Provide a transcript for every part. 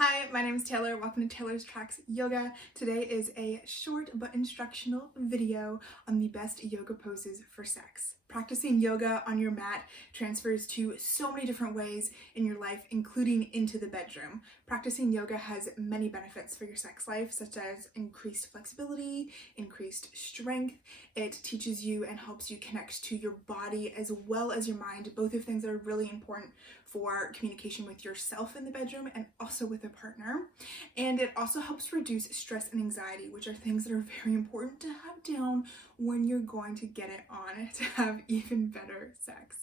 Hi, my name is Taylor. Welcome to Taylor's Tracks Yoga. Today is a short but instructional video on the best yoga poses for sex. Practicing yoga on your mat transfers to so many different ways in your life, including into the bedroom. Practicing yoga has many benefits for your sex life, such as increased flexibility, increased strength. It teaches you and helps you connect to your body as well as your mind, both of things that are really important for communication with yourself in the bedroom and also with a partner. And it also helps reduce stress and anxiety, which are things that are very important to have down when you're going to get it on to have even better sex.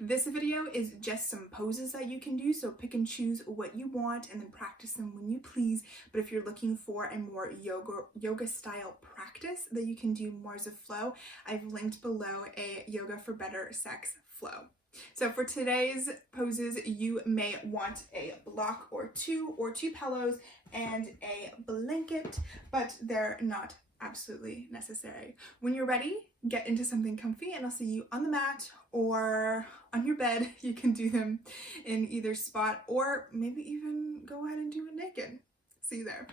This video is just some poses that you can do, so pick and choose what you want and then practice them when you please. But if you're looking for a more yoga style practice that you can do more as a flow, I've linked below a yoga for better sex flow. So for today's poses, you may want a block or two pillows and a blanket, but they're not absolutely necessary. When you're ready, get into something comfy and I'll see you on the mat or on your bed. You can do them in either spot or maybe even go ahead and do it naked. See you there.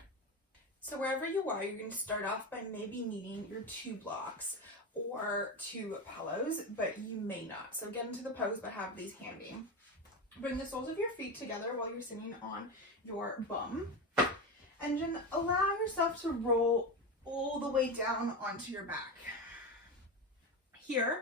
So wherever you are, you're going to start off by maybe needing your 2 blocks or 2 pillows, but you may not. So get into the pose, but have these handy. Bring the soles of your feet together while you're sitting on your bum, and then allow yourself to roll all the way down onto your back. Here,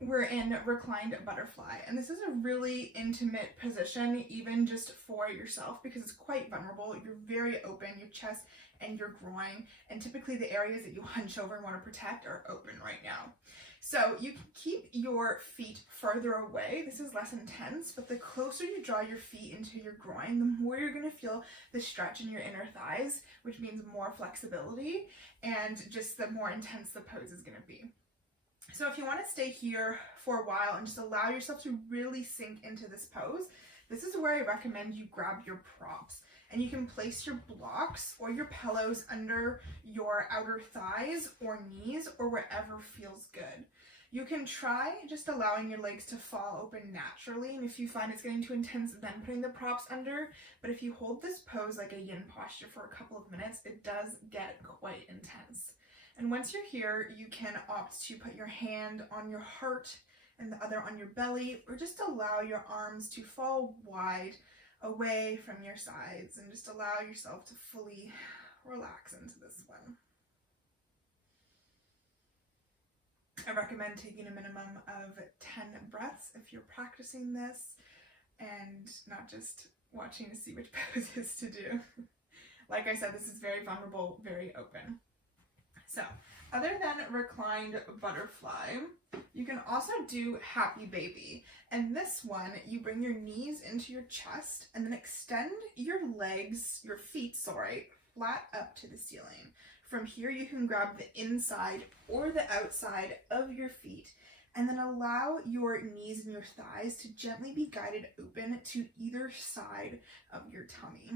we're in Reclined Butterfly, and this is a really intimate position, even just for yourself, because it's quite vulnerable. You're very open, your chest and your groin, and typically the areas that you hunch over and want to protect are open right now. So you can keep your feet further away. This is less intense, but the closer you draw your feet into your groin, the more you're going to feel the stretch in your inner thighs, which means more flexibility, and just the more intense the pose is going to be. So if you want to stay here for a while and just allow yourself to really sink into this pose, this is where I recommend you grab your props. And you can place your blocks or your pillows under your outer thighs or knees or wherever feels good. You can try just allowing your legs to fall open naturally, and if you find it's getting too intense, then putting the props under. But if you hold this pose like a yin posture for a couple of minutes, it does get quite intense. And once you're here, you can opt to put your hand on your heart and the other on your belly, or just allow your arms to fall wide away from your sides and just allow yourself to fully relax into this one. I recommend taking a minimum of 10 breaths if you're practicing this and not just watching to see which poses to do. Like I said, this is very vulnerable, very open. So, other than Reclined Butterfly, you can also do Happy Baby. And this one, you bring your knees into your chest and then extend your feet, flat up to the ceiling. From here, you can grab the inside or the outside of your feet and then allow your knees and your thighs to gently be guided open to either side of your tummy.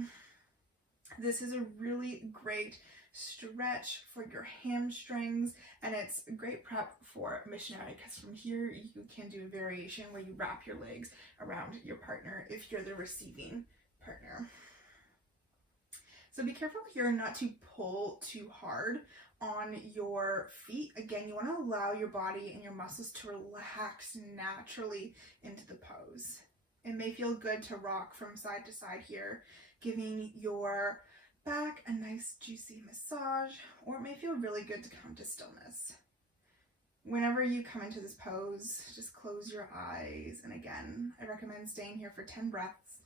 This is a really great stretch for your hamstrings, and it's a great prep for missionary, because from here you can do a variation where you wrap your legs around your partner if you're the receiving partner. So be careful here not to pull too hard on your feet. Again, you want to allow your body and your muscles to relax naturally into the pose. It may feel good to rock from side to side here, giving your back a nice juicy massage, or it may feel really good to come to stillness. Whenever you come into this pose, just close your eyes, and again, I recommend staying here for 10 breaths.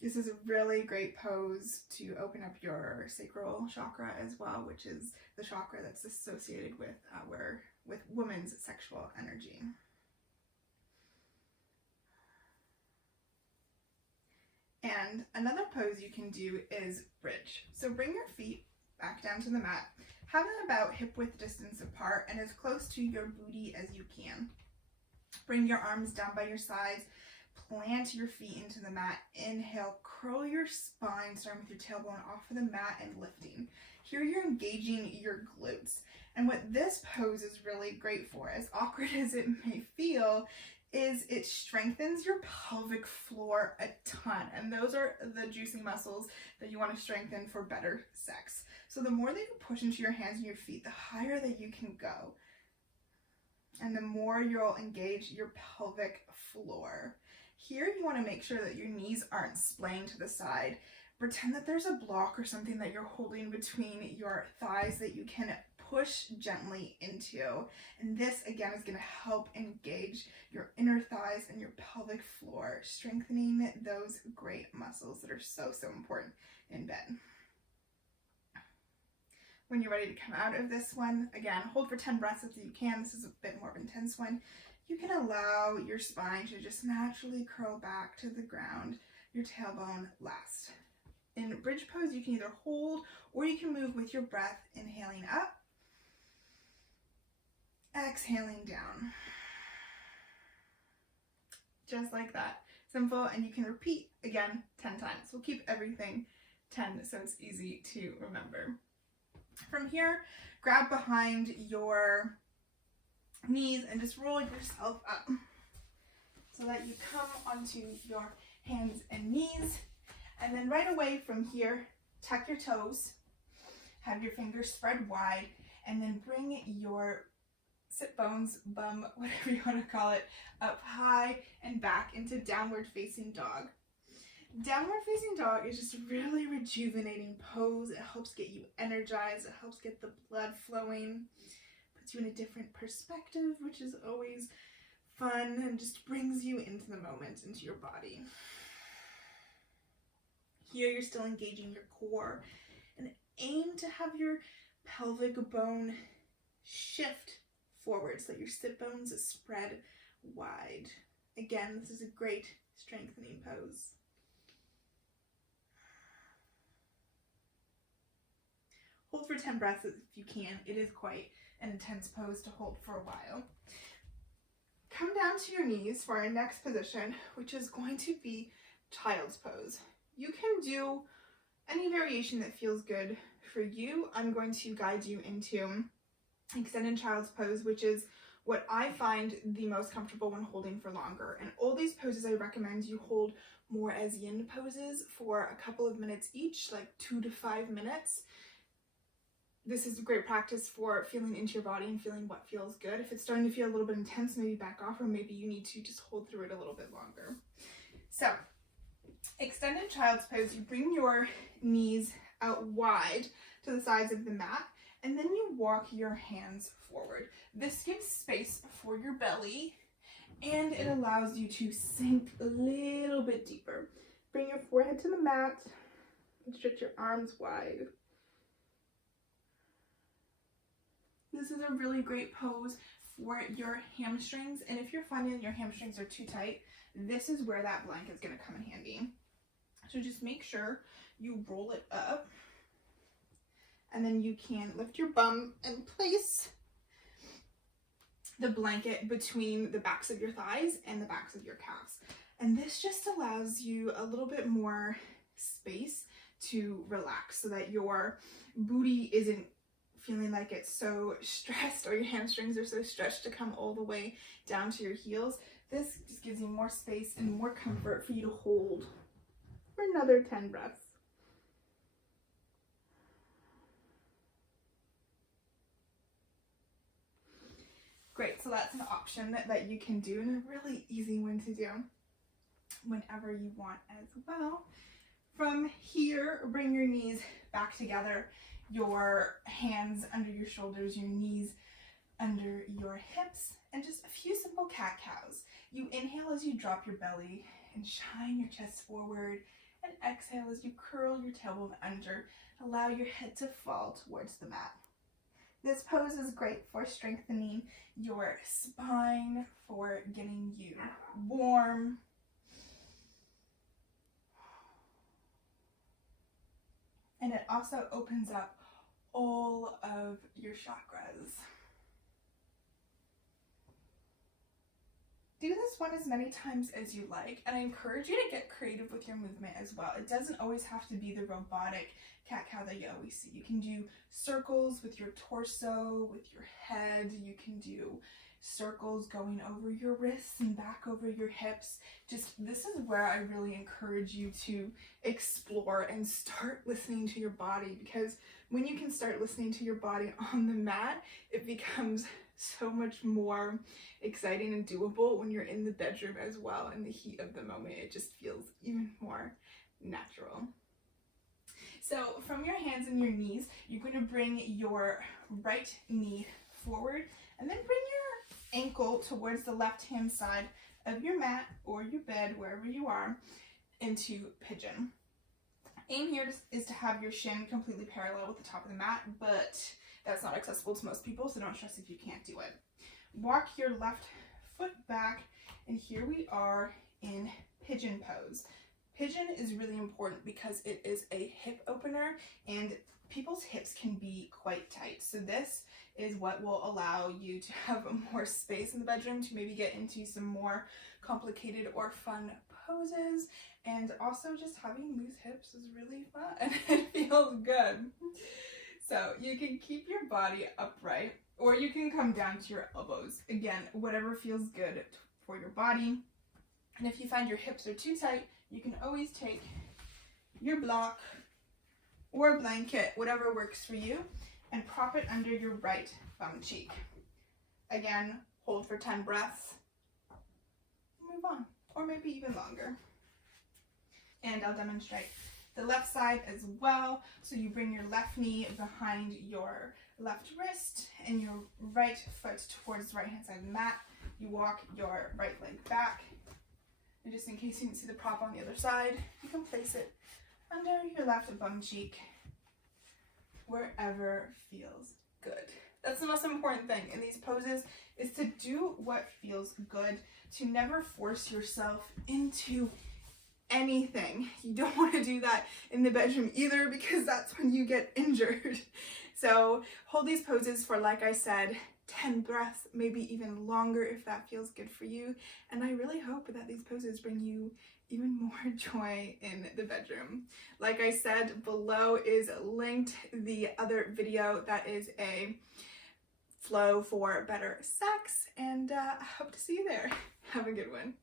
This is a really great pose to open up your sacral chakra as well, which is the chakra that's associated with women's sexual energy. And another pose you can do is bridge. So bring your feet back down to the mat, have them about hip width distance apart and as close to your booty as you can. Bring your arms down by your sides, plant your feet into the mat, inhale, curl your spine starting with your tailbone off of the mat and lifting. Here you're engaging your glutes. And what this pose is really great for, as awkward as it may feel, is it strengthens your pelvic floor a ton. And those are the juicy muscles that you want to strengthen for better sex. So the more that you push into your hands and your feet, the higher that you can go. And the more you'll engage your pelvic floor. Here you want to make sure that your knees aren't splaying to the side. Pretend that there's a block or something that you're holding between your thighs that you can push gently into. And this again is going to help engage your inner thighs and your pelvic floor, strengthening those great muscles that are so important in bed. When you're ready to come out of this one, again, hold for 10 breaths if you can. This is a bit more of an intense one. You can allow your spine to just naturally curl back to the ground, your tailbone last. In bridge pose, you can either hold or you can move with your breath, inhaling up, exhaling down. Just like that. Simple, and you can repeat again 10 times. We'll keep everything 10 so it's easy to remember. From here, grab behind your knees and just roll yourself up so that you come onto your hands and knees. And then right away from here, tuck your toes, have your fingers spread wide, and then bring your sit bones, bum, whatever you want to call it, up high and back into downward facing dog. Downward facing dog is just a really rejuvenating pose. It helps get you energized. It helps get the blood flowing. Puts you in a different perspective, which is always fun, and just brings you into the moment, into your body. Here you're still engaging your core, and aim to have your pelvic bone shift forward so that your sit bones spread wide. Again, this is a great strengthening pose. Hold for 10 breaths if you can. It is quite an intense pose to hold for a while. Come down to your knees for our next position, which is going to be child's pose. You can do any variation that feels good for you. I'm going to guide you into extended child's pose, which is what I find the most comfortable when holding for longer. And all these poses I recommend you hold more as yin poses for a couple of minutes each, like 2 to 5 minutes. This is a great practice for feeling into your body and feeling what feels good. If it's starting to feel a little bit intense, maybe back off, or maybe you need to just hold through it a little bit longer. So, extended child's pose, you bring your knees out wide to the sides of the mat, and then you walk your hands forward. This gives space for your belly, and it allows you to sink a little bit deeper. Bring your forehead to the mat, and stretch your arms wide. This is a really great pose for your hamstrings, and if you're finding your hamstrings are too tight, this is where that blanket is going to come in handy. So just make sure you roll it up, and then you can lift your bum and place the blanket between the backs of your thighs and the backs of your calves. And this just allows you a little bit more space to relax so that your booty isn't feeling like it's so stressed, or your hamstrings are so stretched to come all the way down to your heels. This just gives you more space and more comfort for you to hold for another 10 breaths. Great, so that's an option that you can do, and a really easy one to do whenever you want as well. From here, bring your knees back together, your hands under your shoulders, your knees under your hips, and just a few simple cat-cows. You inhale as you drop your belly and shine your chest forward, and exhale as you curl your tailbone under. Allow your head to fall towards the mat. This pose is great for strengthening your spine, for getting you warm. And it also opens up all of your chakras. Do this one as many times as you like, and I encourage you to get creative with your movement as well. It doesn't always have to be the robotic cat-cow that you always see. You can do circles with your torso, with your head. You can do circles going over your wrists and back over your hips. This is where I really encourage you to explore and start listening to your body, because when you can start listening to your body on the mat, it becomes so much more exciting and doable when you're in the bedroom as well. In the heat of the moment, it just feels even more natural. So from your hands and your knees, you're going to bring your right knee forward and then bring your ankle towards the left hand side of your mat or your bed, wherever you are, into pigeon. Aim here is to have your shin completely parallel with the top of the mat, but that's not accessible to most people, so don't stress if you can't do it. Walk your left foot back, and here we are in pigeon pose. Pigeon is really important because it is a hip opener, and people's hips can be quite tight. So this is what will allow you to have more space in the bedroom to maybe get into some more complicated or fun poses. And also just having loose hips is really fun and it feels good. So you can keep your body upright, or you can come down to your elbows. Again, whatever feels good for your body. And if you find your hips are too tight, you can always take your block or blanket, whatever works for you, and prop it under your right bum cheek. Again, hold for 10 breaths, move on, or maybe even longer. And I'll demonstrate the left side as well. So you bring your left knee behind your left wrist and your right foot towards the right hand side of the mat. You walk your right leg back. And just in case you didn't see the prop on the other side, you can place it under your left bum cheek, wherever feels good. That's the most important thing in these poses, is to do what feels good, to never force yourself into anything. You don't want to do that in the bedroom either, because that's when you get injured. So hold these poses for, like I said, 10 breaths, maybe even longer if that feels good for you. And I really hope that these poses bring you even more joy in the bedroom. Like I said, below is linked the other video that is a flow for better sex, and I hope to see you there. Have a good one.